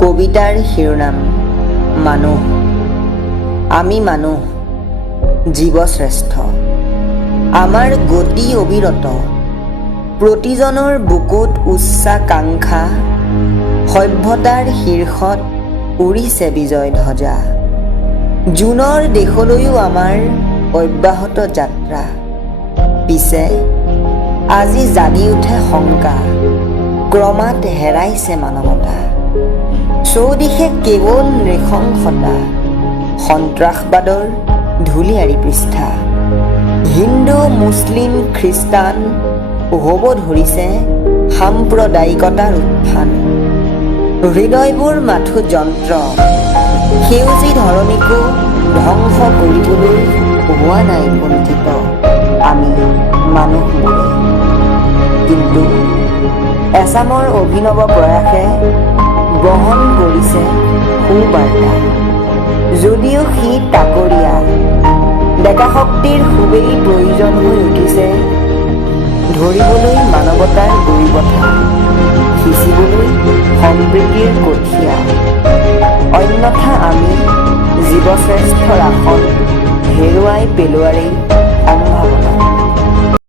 কবিতাৰ শিৰোনাম মানুহ। আমি মানুহ, জীৱশ্ৰেষ্ঠ। আমাৰ গতি অবিৰত, প্ৰতিজনৰ বুকুত উচ্চাকাংক্ষা। সভ্যতাৰ শীৰ্ষত উৰিছে বিজয় ধ্বজা। জোনৰ দেশলৈও আমাৰ অব্যাহত যাত্ৰা। পিছে আজি জাগি উঠে শংকা, ক্ৰমাৎ হেৰাইছে মানৱতা। চৌদিশে কেৱল নৃশংসতা, সন্ত্ৰাসবাদৰ ধূলিয়াৰী পৃষ্ঠা। হিন্দু, মুছলিম, খ্ৰীষ্টান হ'ব ধৰিছে সাম্প্ৰদায়িকতাৰ উত্থান। হৃদয়বোৰ মাথো যন্ত্ৰ, সেউজী ধৰণীকো ধ্বংস কৰিবলৈ হোৱা নাই কুণ্ঠিত আমি মানুহবোৰে। কিন্তু এছামৰ অভিনৱ প্ৰয়াসে বহন কৰিছে সুবাৰ্তা। যদিও সি তাকৰীয়া, ডেকা শক্তিৰ খুবেই প্ৰয়োজন হৈ উঠিছে ধৰিবলৈ মানৱতাৰ গৰিবঠা, সিঁচিবলৈ সম্প্ৰীতিৰ কঠীয়া। অন্যথা আমি জীৱশ্ৰেষ্ঠৰ আসন হেৰুৱাই পেলোৱাৰেই